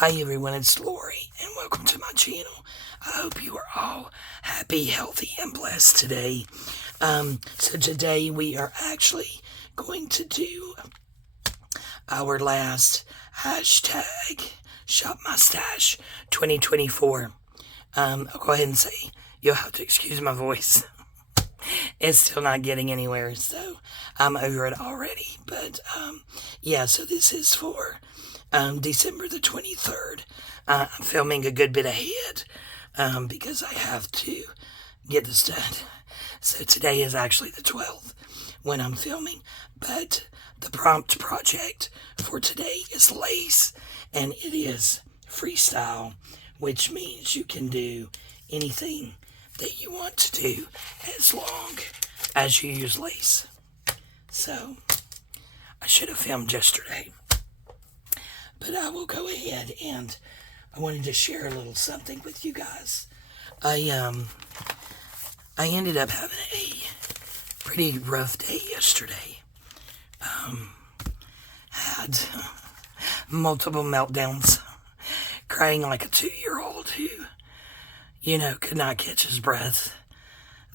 Hi everyone, it's Lori, and welcome to my channel. I hope you are all happy, healthy, and blessed today. So today we are actually going to do our last hashtag Shop My Stash 2024. I'll go ahead and say you'll have to excuse my voice. It's still not getting anywhere, so I'm over it already. But yeah, so this is for December the 23rd. I'm filming a good bit ahead because I have to get this done. So today is actually the 12th when I'm filming, but the prompt project for today is lace, and it is freestyle, which means you can do anything that you want to do as long as you use lace. So I should have filmed yesterday, but I will go ahead, and I wanted to share a little something with you guys. I ended up having a pretty rough day yesterday. Had multiple meltdowns, crying like a 2-year-old who, could not catch his breath.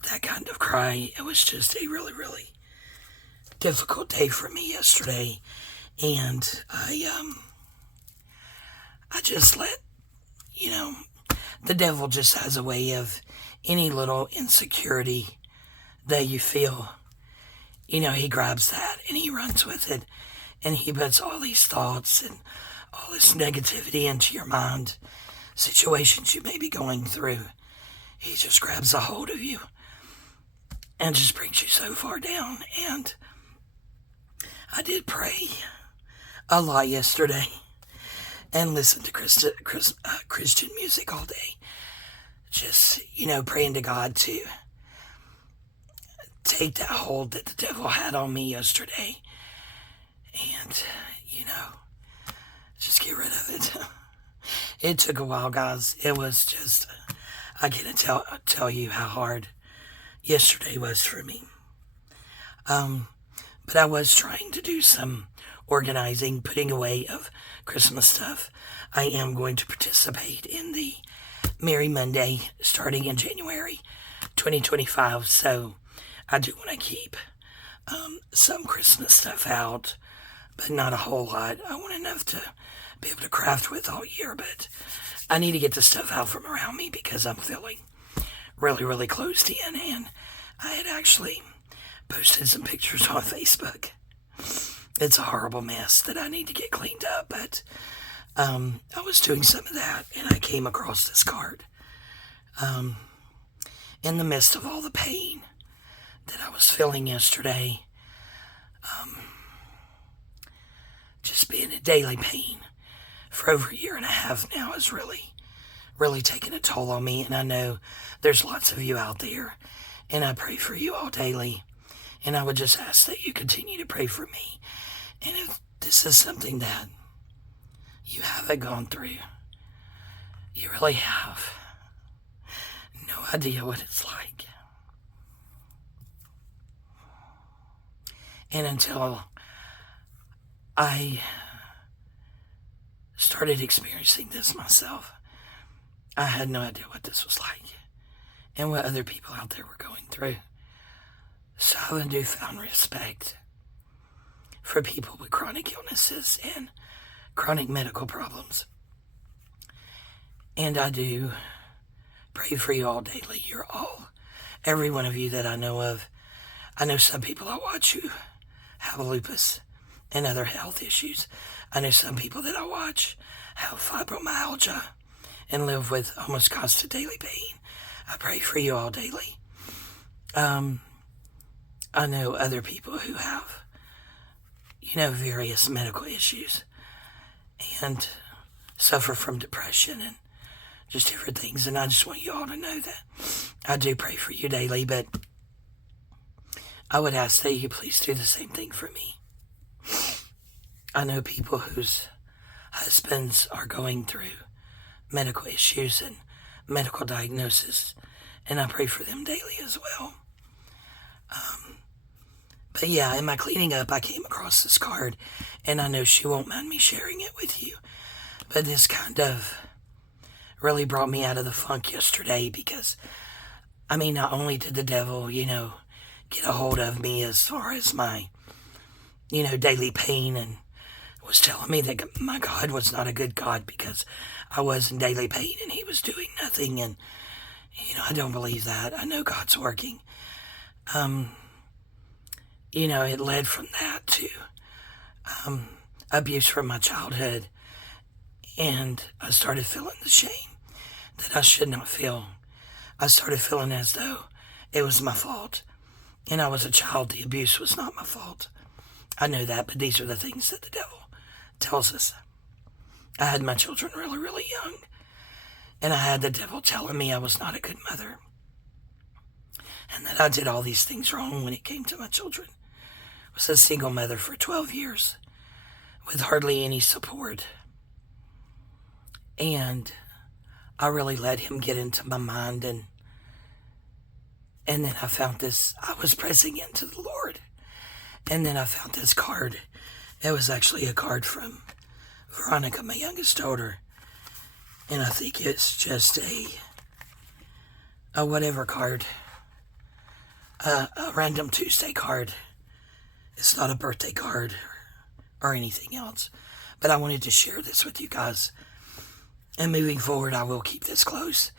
That kind of cry. It was just a really, really difficult day for me yesterday, and I just let, the devil just has a way of any little insecurity that you feel, he grabs that and he runs with it, and he puts all these thoughts and all this negativity into your mind, situations you may be going through. He just grabs a hold of you and just brings you so far down. And I did pray a lot yesterday and listened to Christian music all day. Just, praying to God to take that hold that the devil had on me yesterday and, just get rid of it. It took a while, guys. It was just, I can't tell you how hard yesterday was for me. But I was trying to do some organizing, putting away of Christmas stuff. I am going to participate in the Merry Monday starting in January 2025. So I do want to keep some Christmas stuff out, but not a whole lot. I want enough to be able to craft with all year, but I need to get the stuff out from around me because I'm feeling really, really closed in. And I had actually posted some pictures on Facebook. It's a horrible mess that I need to get cleaned up, but I was doing some of that, and I came across this card. In the midst of all the pain that I was feeling yesterday, just being in daily pain for over a year and a half now has really, really taken a toll on me, and I know there's lots of you out there, and I pray for you all daily, and I would just ask that you continue to pray for me. And if this is something that you haven't gone through, you really have no idea what it's like. And until I started experiencing this myself, I had no idea what this was like and what other people out there were going through. So I have a newfound respect for people with chronic illnesses and chronic medical problems. And I do pray for you all daily. You're all, every one of you that I know of. I know some people I watch who have lupus and other health issues. I know some people that I watch have fibromyalgia and live with almost constant daily pain. I pray for you all daily. I know other people who have, various medical issues and suffer from depression and just different things. And I just want you all to know that I do pray for you daily, but I would ask that you please do the same thing for me. I know people whose husbands are going through medical issues and medical diagnosis, and I pray for them daily as well. But yeah, in my cleaning up, I came across this card, and I know she won't mind me sharing it with you. But this kind of really brought me out of the funk yesterday because, I mean, not only did the devil, get a hold of me as far as my, daily pain, and was telling me that my God was not a good God because I was in daily pain and he was doing nothing. And, I don't believe that. I know God's working. It led from that to abuse from my childhood. And I started feeling the shame that I should not feel. I started feeling as though it was my fault. And I was a child. The abuse was not my fault. I know that, but these are the things that the devil tells us. I had my children really, really young. And I had the devil telling me I was not a good mother. And that I did all these things wrong when it came to my children. I was a single mother for 12 years with hardly any support. And I really let him get into my mind, and then I found this. I was pressing into the Lord, and then I found this card. It was actually a card from Veronica, my youngest daughter, and I think it's just a whatever card, a random Tuesday card. It's not a birthday card or anything else, but I wanted to share this with you guys. And moving forward, I will keep this close.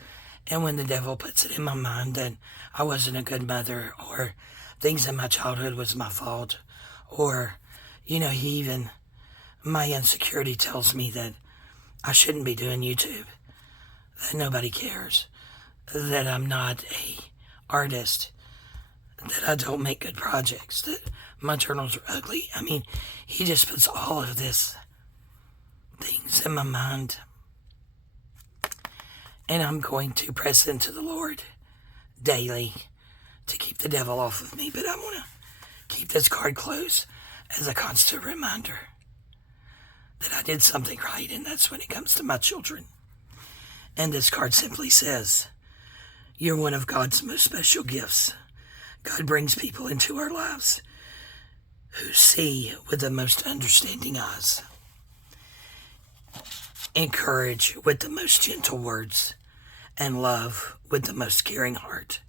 And when the devil puts it in my mind that I wasn't a good mother, or things in my childhood was my fault, or, my insecurity tells me that I shouldn't be doing YouTube, that nobody cares, that I'm not a artist, that I don't make good projects, that my journals are ugly. I mean, he just puts all of this things in my mind. And I'm going to press into the Lord daily to keep the devil off of me. But I want to keep this card close as a constant reminder that I did something right, and that's when it comes to my children. And this card simply says, you're one of God's most special gifts. God brings people into our lives who see with the most understanding eyes, encourage with the most gentle words, and love with the most caring heart.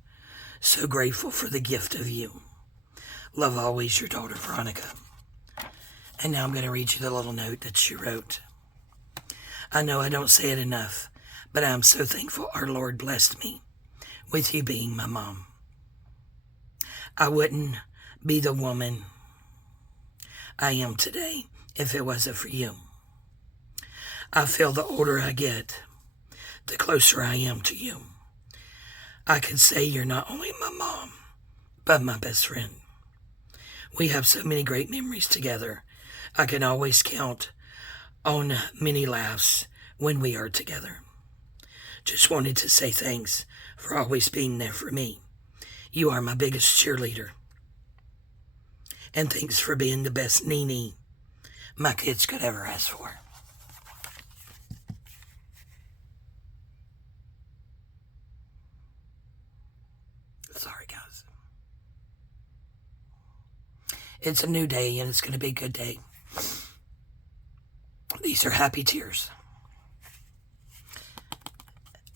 So grateful for the gift of you. Love always, your daughter, Veronica. And now I'm going to read you the little note that she wrote. I know I don't say it enough, but I am so thankful our Lord blessed me with you being my mom. I wouldn't be the woman I am today if it wasn't for you. I feel the older I get, the closer I am to you. I could say you're not only my mom, but my best friend. We have so many great memories together. I can always count on many laughs when we are together. Just wanted to say thanks for always being there for me. You are my biggest cheerleader. And thanks for being the best Nene my kids could ever ask for. Sorry, guys. It's a new day, and it's going to be a good day. These are happy tears.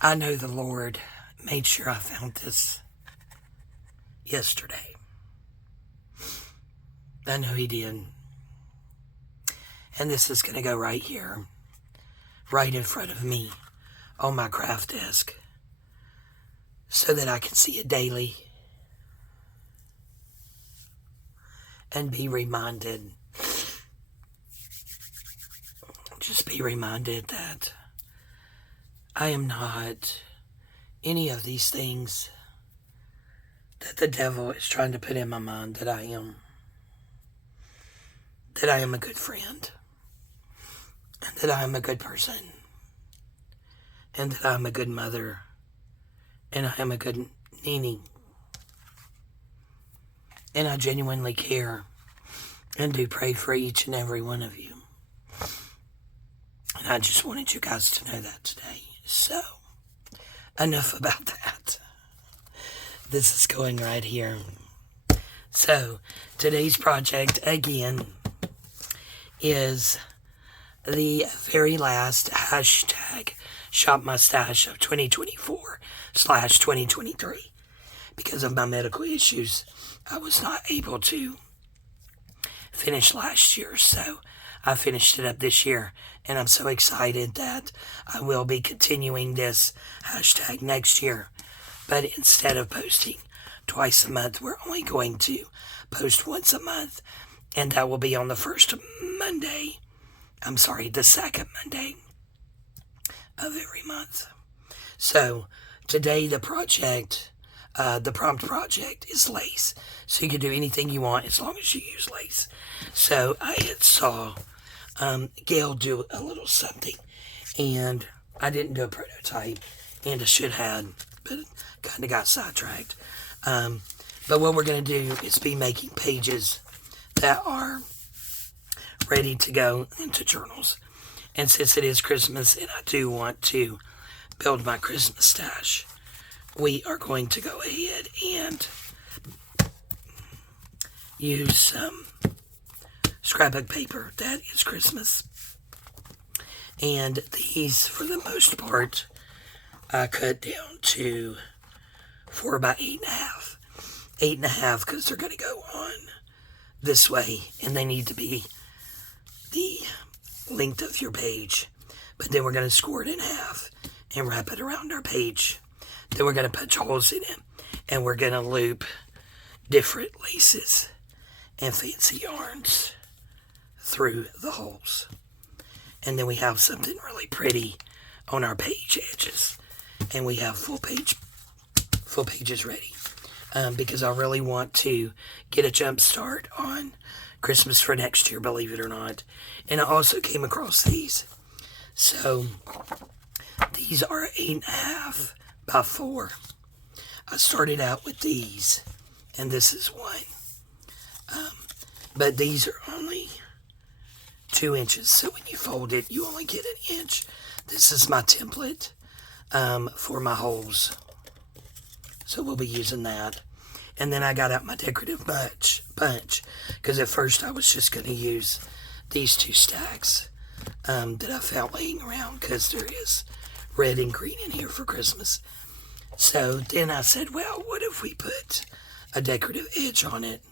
I know the Lord made sure I found this yesterday. I know He did. And this is going to go right here, right in front of me on my craft desk, so that I can see it daily and be reminded, just be reminded that I am not any of these things that the devil is trying to put in my mind that I am. That I am a good friend, and that I am a good person, and that I am a good mother, and I am a good Nene. And I genuinely care and do pray for each and every one of you. And I just wanted you guys to know that today. So, enough about that. This is going right here. So, today's project, again, is the very last hashtag Shop My Stash of 2024/2023. Because of my medical issues, I was not able to finish last year, so I finished it up this year, and I'm so excited that I will be continuing this hashtag next year. But instead of posting twice a month, we're only going to post once a month, and that will be on the second Monday of every month. So today the prompt project is lace. So you can do anything you want as long as you use lace. So I had saw Gail do a little something, and I didn't do a prototype, and I should have, but kind of got sidetracked. But what we're going to do is be making pages that are ready to go into journals. And since it is Christmas and I do want to build my Christmas stash, we are going to go ahead and use some scrapbook paper. That is Christmas. And these, for the most part, I cut down to 4 by 8.5. 8.5 because they're going to go on this way, and they need to be the length of your page. But then we're going to score it in half and wrap it around our page. Then we're going to punch holes in it, and we're going to loop different laces and fancy yarns through the holes. And then we have something really pretty on our page edges, and we have full pages ready. Because I really want to get a jump start on Christmas for next year, believe it or not. And I also came across these. So these are 8.5 by 4. I started out with these, and this is one. But these are only 2 inches. So when you fold it, you only get 1 inch. This is my template for my holes. So we'll be using that. And then I got out my decorative bunch. Because at first I was just going to use these 2 stacks that I found laying around. Because there is red and green in here for Christmas. So then I said, well, what if we put a decorative edge on it?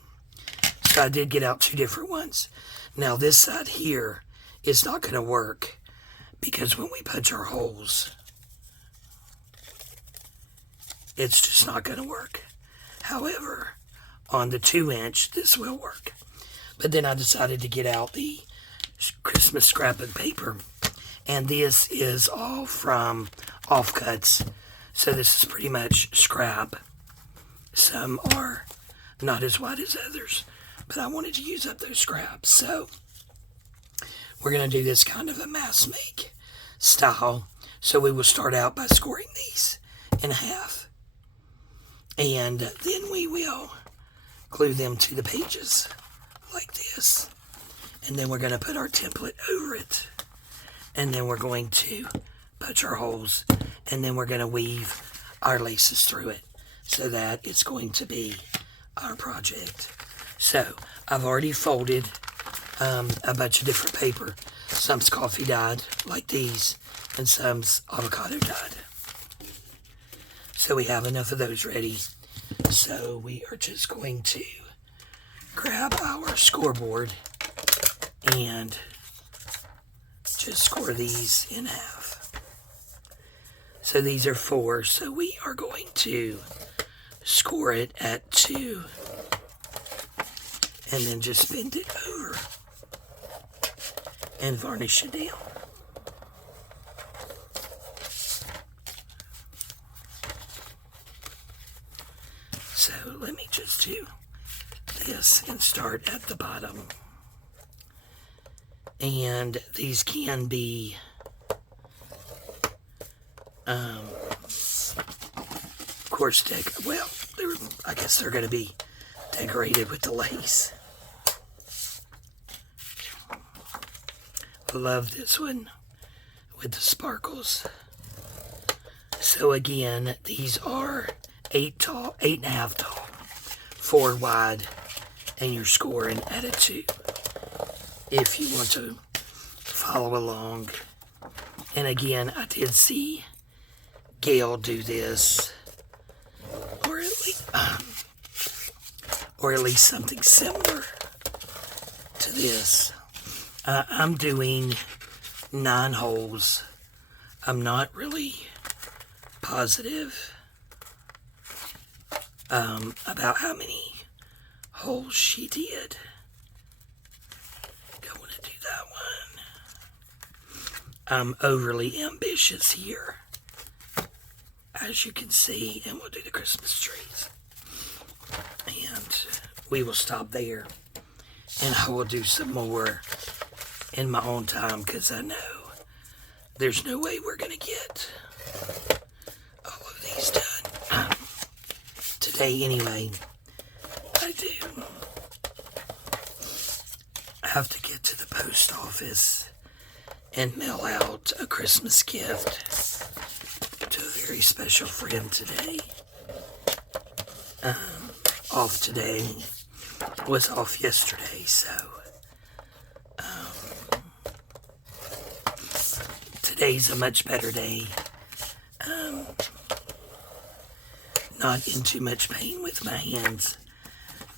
So I did get out 2 different ones. Now this side here is not going to work. Because when we punch our holes, it's just not going to work. However, on the 2-inch, this will work. But then I decided to get out the Christmas scrapbook paper. And this is all from offcuts. So this is pretty much scrap. Some are not as white as others. But I wanted to use up those scraps. So we're going to do this kind of a mass make style. So we will start out by scoring these in half. And then we will glue them to the pages like this. And then we're going to put our template over it. And then we're going to punch our holes. And then we're going to weave our laces through it so that it's going to be our project. So I've already folded a bunch of different paper. Some's coffee dyed like these, and some's avocado dyed. So we have enough of those ready. So we are just going to grab our scoreboard and just score these in half. So these are 4. So we are going to score it at 2 and then just bend it over and varnish it down. So let me just do this and start at the bottom. And these can be of course, I guess they're going to be decorated with the lace. I love this one with the sparkles. So again, these are 8.5 tall, 4 wide, and you're scoring at a 2. If you want to follow along. And again, I did see Gail do this, or at least something similar to this. I'm doing 9 holes. I'm not really positive about how many holes she did. Going to do that one. I'm overly ambitious here, as you can see, and we'll do the Christmas trees. And we will stop there, and I will do some more in my own time, because I know there's no way we're going to get all of these done today anyway. I do have to get to the post office and mail out a Christmas gift to a very special friend today. Off today, was off yesterday, so today's a much better day. Not in too much pain with my hands.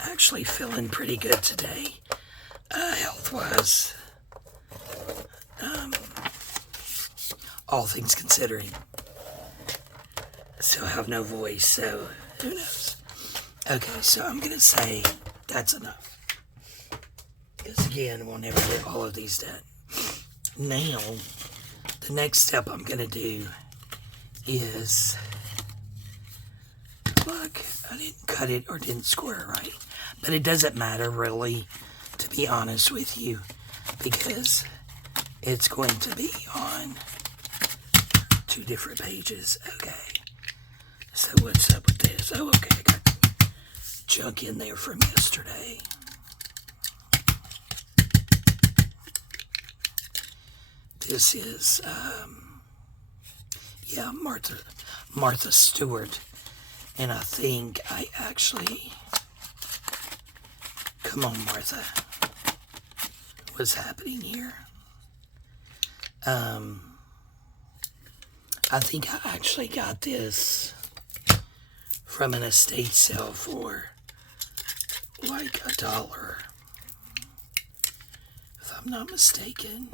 Actually feeling pretty good today, health-wise. All things considering. So I have no voice, so who knows? Okay, so I'm going to say that's enough. Because again, we'll never get all of these done. Now, the next step I'm going to do is, look, I didn't cut it or didn't square it right. But it doesn't matter, really, to be honest with you, because it's going to be on 2 different pages. Okay. So what's up with this? Oh, okay, I got junk in there from yesterday. This is, Martha Stewart. And I think I actually, come on, Martha, what's happening here? I think I actually got this from an estate sale for like $1, if I'm not mistaken.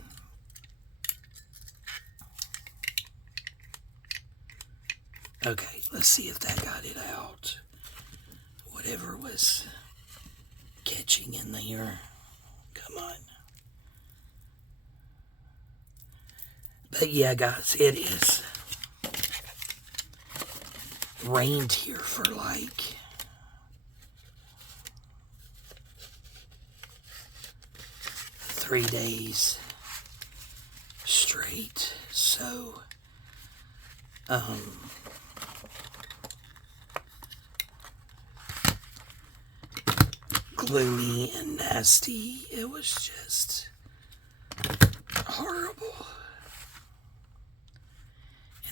Okay, let's see if that got it out. Whatever was catching in there. Come on. But yeah, guys, it is rained here for like 3 days straight. So, gloomy and nasty. It was just horrible.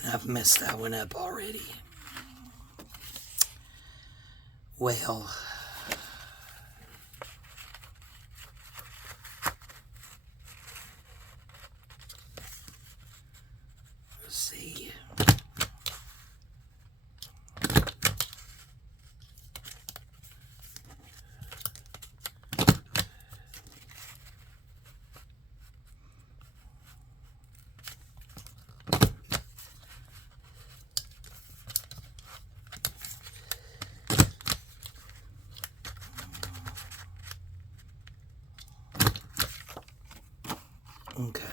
And I've messed that one up already. Well, let's see. Okay,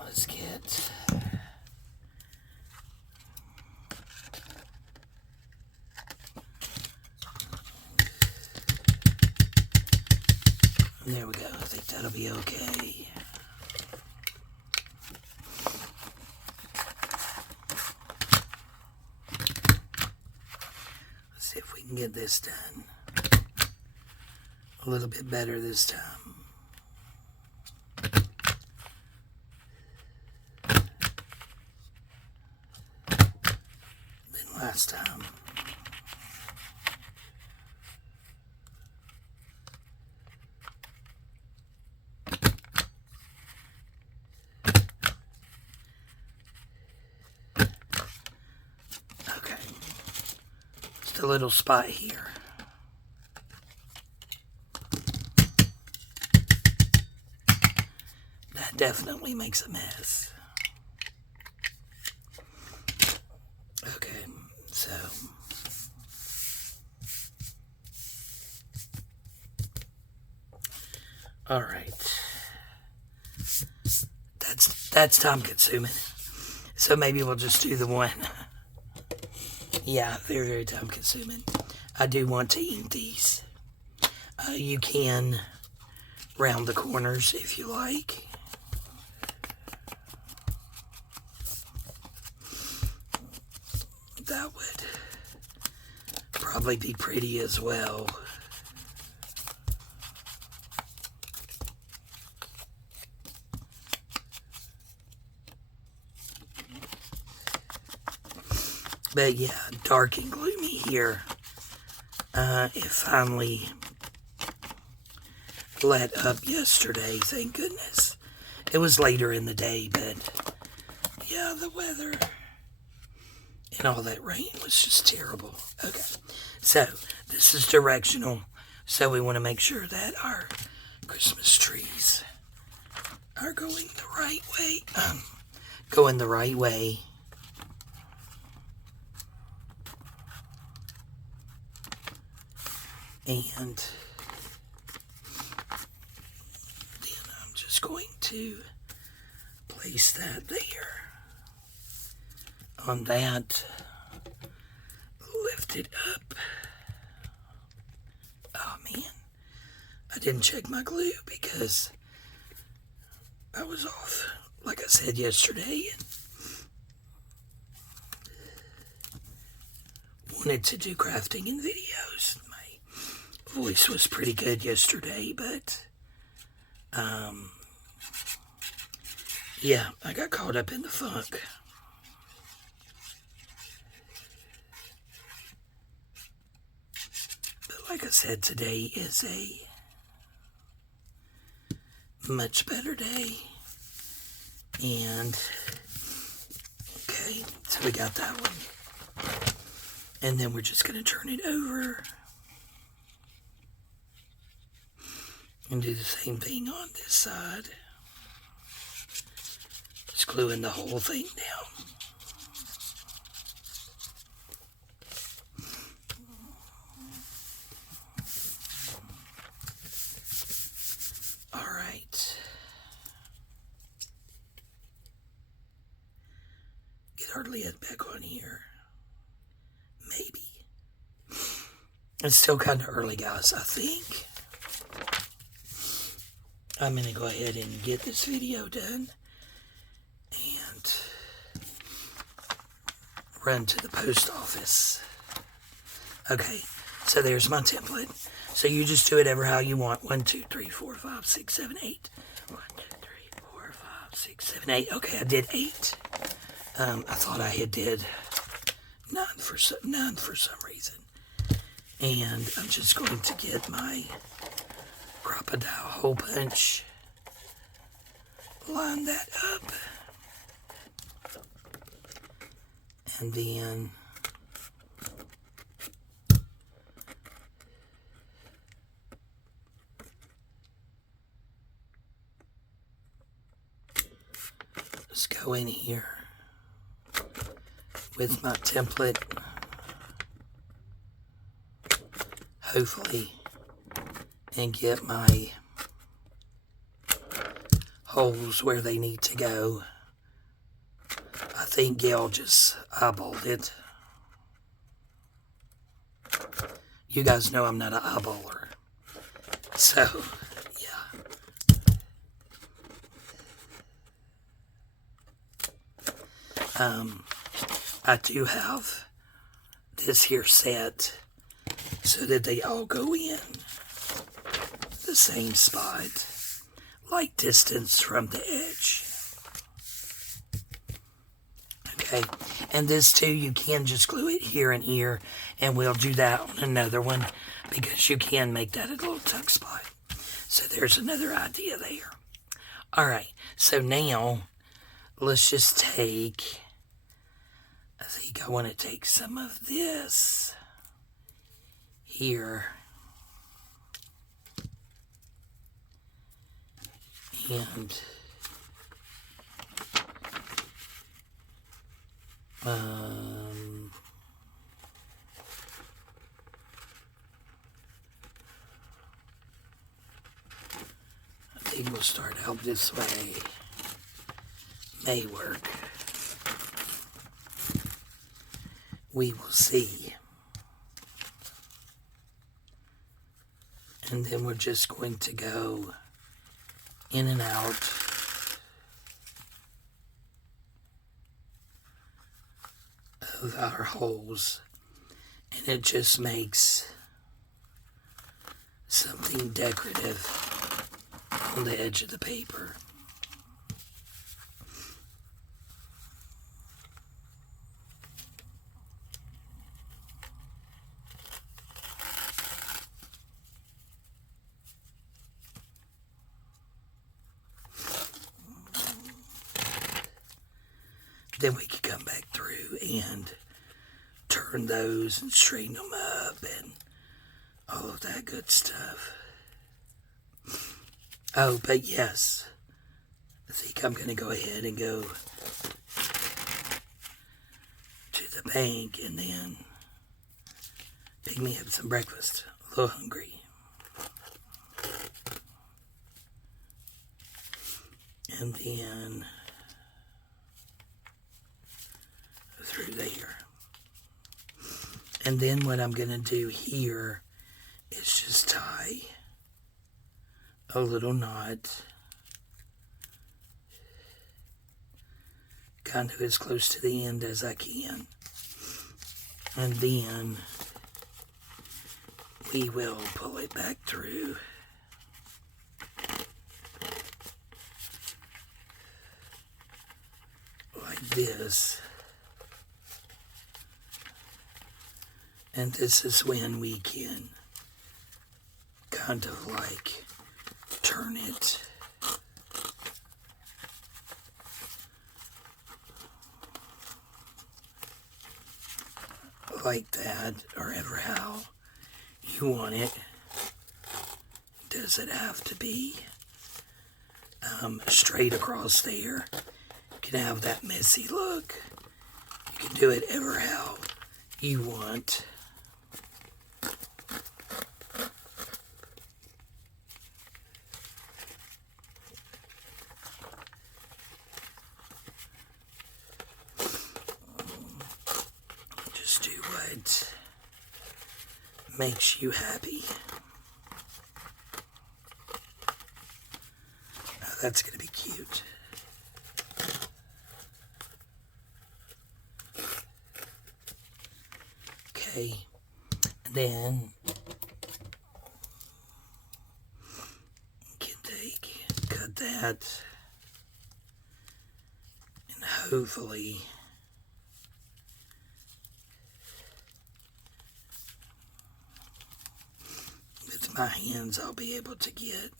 let's get there we go. I think that'll be okay. Let's see if we can get this done a little bit better this time than last time. just a little spot here. That definitely makes a mess. Okay, so all right. That's time consuming. So maybe we'll just do the one. Yeah, very, very time consuming. I do want to eat these. You can round the corners if you like. That would probably be pretty as well. But yeah, dark and gloomy here. It finally let up yesterday, thank goodness. It was later in the day, but yeah, the weather and all that rain was just terrible. Okay, so this is directional, so we want to make sure that our Christmas trees are going the right way. Going the right way. And then I'm just going to place that there. On that, lift it up. Oh man, I didn't check my glue because I was off, like I said yesterday, and wanted to do crafting and videos. My voice was pretty good yesterday, but yeah, I got caught up in the funk. But like I said, today is a much better day. And okay, so we got that one. And then we're just going to turn it over and do the same thing on this side. Just gluing the whole thing down. All right. Get our lid back on here. Maybe. It's still kind of early, guys, I think. I'm going to go ahead and get this video done and run to the post office. Okay, so there's my template. So you just do it ever how you want. 1, 2, 3, 4, 5, 6, 7, 8. 1, 2, 3, 4, 5, 6, 7, 8. Okay, I did 8. I thought I had did 9 for some reason. And I'm just going to get my crocodile hole punch, line that up, and then just go in here with my template, hopefully, and get my holes where they need to go. I think Gail just eyeballed it. You guys know I'm not an eyeballer. So, yeah. I do have this here set so that they all go in the same spot, like distance from the edge. Okay, and this too, you can just glue it here and here, and we'll do that on another one because you can make that a little tuck spot. So there's another idea there. All right, so now let's just take, I think I want to take some of this here. And I think we'll start out this way. May work. We will see. And then we're just going to go in and out of our holes, and it just makes something decorative on the edge of the paper. Then we can come back through and turn those and straighten them up and all of that good stuff. Oh, but yes, I think I'm going to go ahead and go to the bank and then pick me up some breakfast. A little hungry. And then through there. And then what I'm going to do here is just tie a little knot, kind of as close to the end as I can. And then we will pull it back through. Like this. And this is when we can kind of like turn it like that, or ever how you want it. Does it have to be straight across there? You can have that messy look. You can do it ever how you want. Just do what makes you happy. Now that's going to be cute. Okay, and then you can cut that, and hopefully with my hands I'll be able to get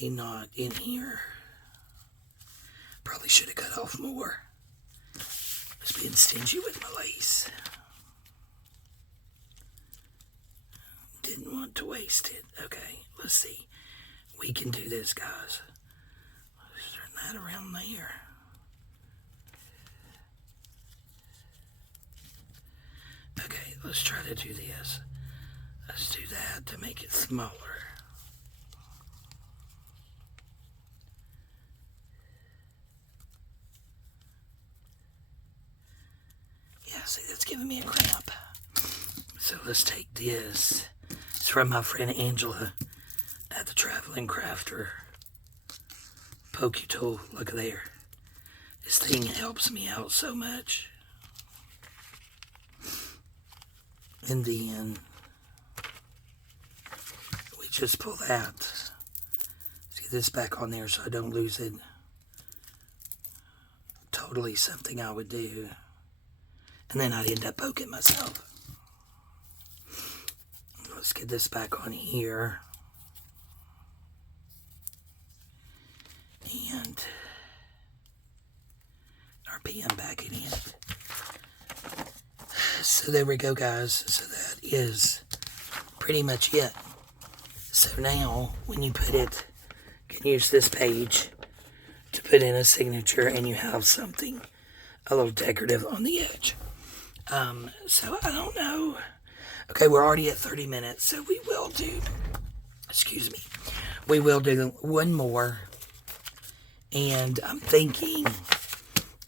a knot in here. Probably should have cut off more. I was being stingy with my lace. Didn't want to waste it. Okay, let's see. We can do this, guys. Let's turn that around there. Okay, let's try to do this. Let's do that to make it smaller. Yeah, see, that's giving me a cramp. So let's take this. It's from my friend Angela at the Traveling Crafter Pokey Tool. Look there. This thing helps me out so much. And then we just pull that. Let's get this back on there so I don't lose it. Totally something I would do. And then I'd end up poking myself. Let's get this back on here. And our pen back in it. So there we go, guys. So that is pretty much it. So now, when you put it, you can use this page to put in a signature, and you have something a little decorative on the edge. So I don't know. Okay, we're already at 30 minutes, so we will do, we will do one more. And I'm thinking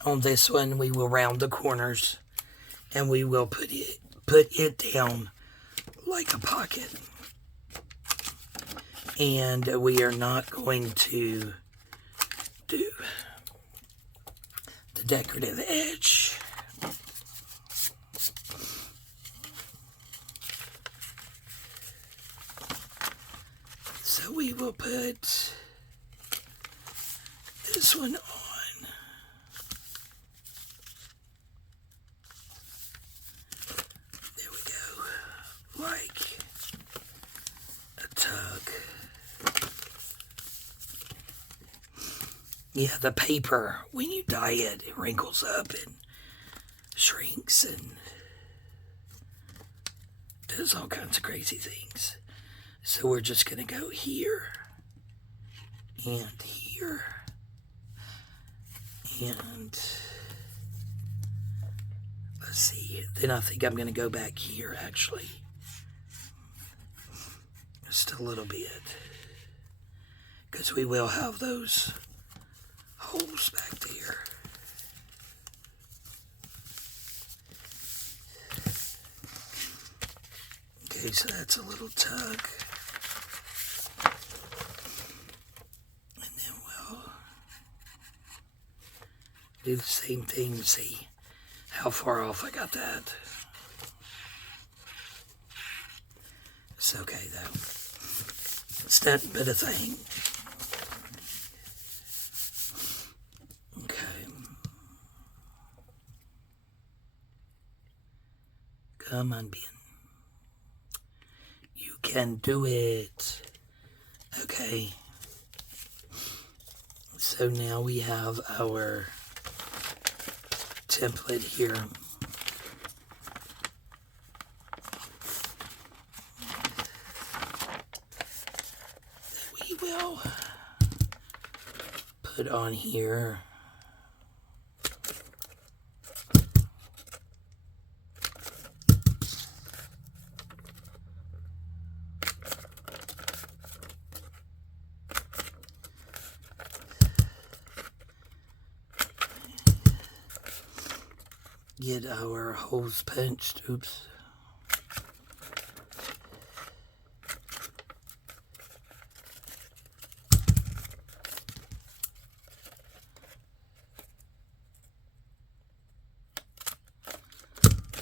on this one, we will round the corners, and we will put it down like a pocket. And we are not going to do the decorative edge. So we will put this one on. There we go. Like a tug. Yeah, the paper, when you dye it, it wrinkles up and shrinks and does all kinds of crazy things. So we're just going to go here and here and let's see. Then I think I'm going to go back here actually. Just a little bit. Because we will have those holes back there. Okay, so that's a little tug. And then we'll do the same thing to see how far off I got that. It's okay though. It's not but a thing. Okay. Come on, Ben. You can do it. Okay. So now we have our template here. That we will put on here. Get our holes punched. Oops.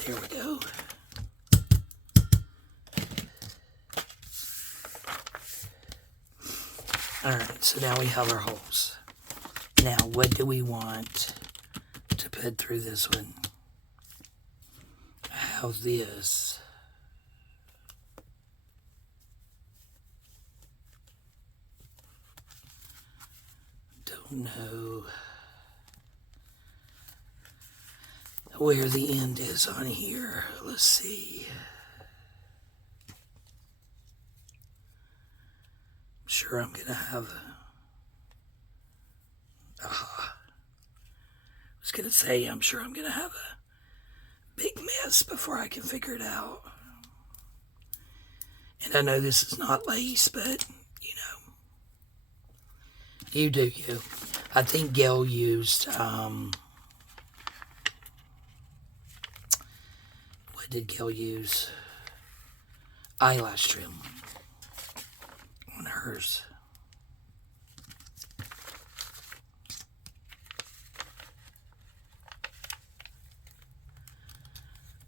There we go. Alright, so now we have our holes. Now, what do we want to put through this one? How's this? Don't know where the end is on here. Let's see. I'm sure I'm gonna have I was gonna say I'm sure I'm gonna have a big mess before I can figure it out. And I know this is not lace, but you know, you do you. I think Gail used what did Gail use? Eyelash trim on hers.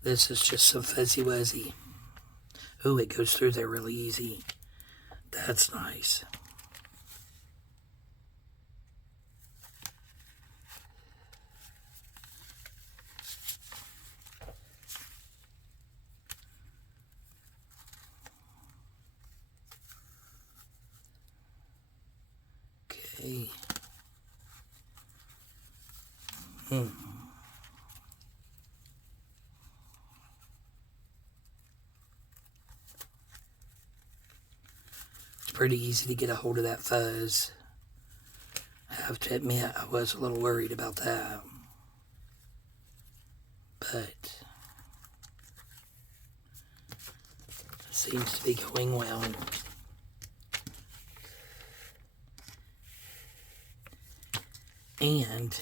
This is just some fuzzy wuzzy. Ooh, it goes through there really easy. That's nice. Okay. pretty easy to get a hold of that fuzz. I have to admit, I was a little worried about that. But seems to be going well. And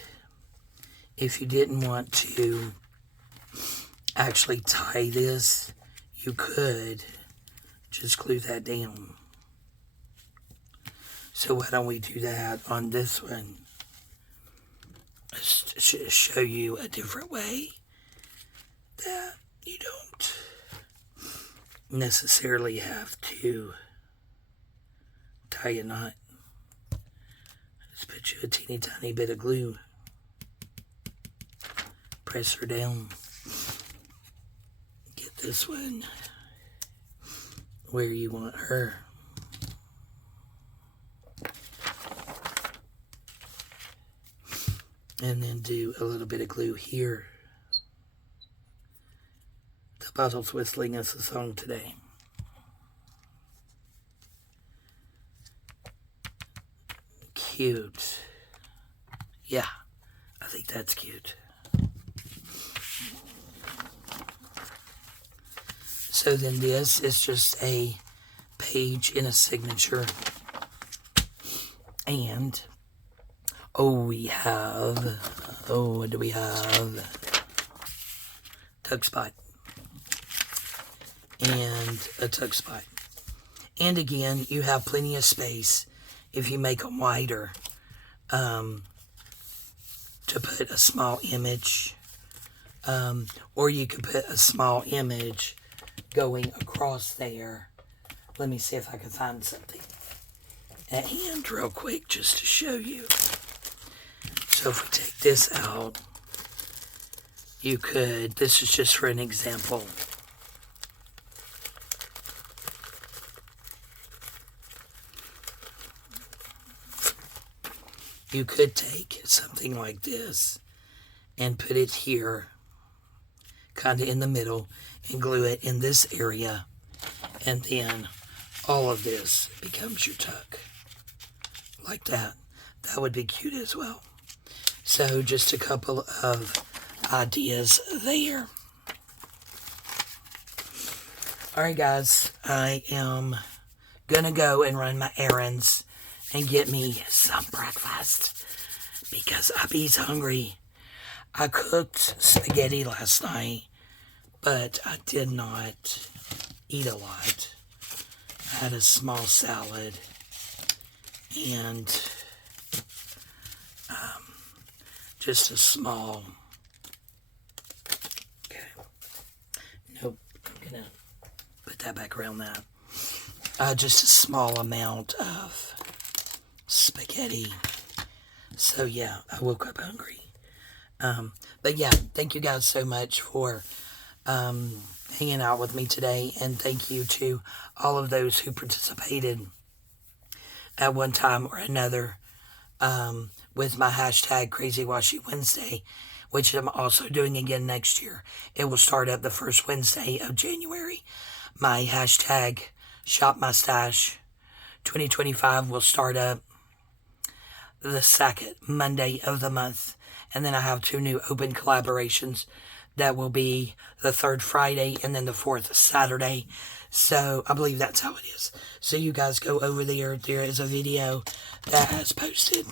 if you didn't want to actually tie this, you could just glue that down. So why don't we do that on this one? Just to show you a different way that you don't necessarily have to tie a knot. Just put you a teeny tiny bit of glue. Press her down. Get this one where you want her. And then do a little bit of glue here. The bottle's whistling us a song today. Cute. Yeah, I think that's cute. So then this is just a page in a signature. And we have, what do we have? Tuck spot. And a tuck spot. And again, you have plenty of space if you make them wider to put a small image. Or you could put a small image going across there. Let me see if I can find something at hand real quick just to show you. So if we take this out, you could, this is just for an example. You could take something like this and put it here, kind of in the middle, and glue it in this area, and then all of this becomes your tuck, like that. That would be cute as well. So just a couple of ideas there. Alright guys, I am gonna go and run my errands and get me some breakfast because Abby's hungry. I cooked spaghetti last night, but I did not eat a lot. I had a small salad and just a small, okay, nope, I'm gonna put that back around that. Just a small amount of spaghetti. So yeah, I woke up hungry. But yeah, thank you guys so much for hanging out with me today, and thank you to all of those who participated at one time or another with my hashtag Crazy Washi Wednesday, which I'm also doing again next year. It will start up the first Wednesday of January. My hashtag Shop My Stash 2025 will start up the second Monday of the month. And then I have 2 new open collaborations that will be the 3rd Friday and then the 4th Saturday. So I believe that's how it is. So you guys go over there. There is a video that has posted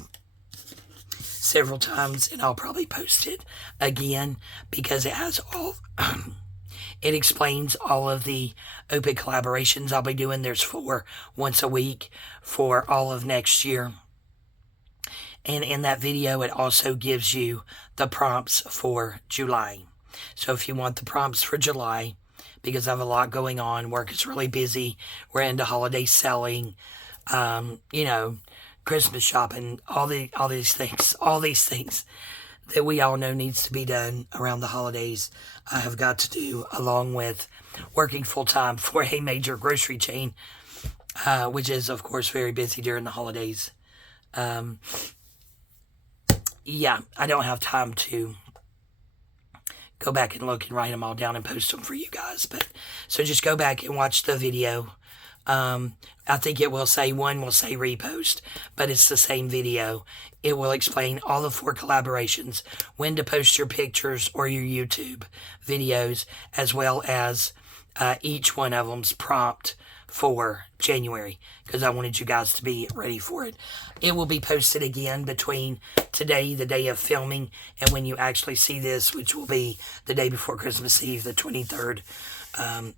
several times, and I'll probably post it again because it has all, it explains all of the open collaborations I'll be doing. There's 4 once a week for all of next year. And in that video, it also gives you the prompts for July. So if you want the prompts for July, because I have a lot going on, work is really busy, we're into holiday selling, you know, Christmas shopping, all these things that we all know needs to be done around the holidays, I have got to do, along with working full-time for a major grocery chain, which is, of course, very busy during the holidays. Yeah, I don't have time to go back and look and write them all down and post them for you guys. But so just go back and watch the video I think it will say, one will say repost, but it's the same video. It will explain all the 4 collaborations, when to post your pictures or your YouTube videos, as well as each one of them's prompt for January, because I wanted you guys to be ready for it. It will be posted again between today, the day of filming, and when you actually see this, which will be the day before Christmas Eve, the 23rd.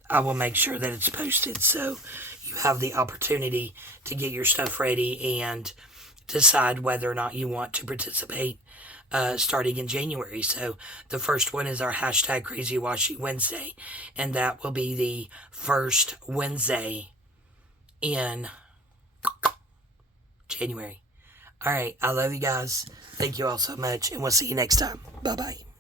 I will make sure that it's posted so you have the opportunity to get your stuff ready and decide whether or not you want to participate starting in January. So the first one is our hashtag Crazy Washi Wednesday, and that will be the first Wednesday in January. All right, I love you guys. Thank you all so much, and we'll see you next time. Bye-bye.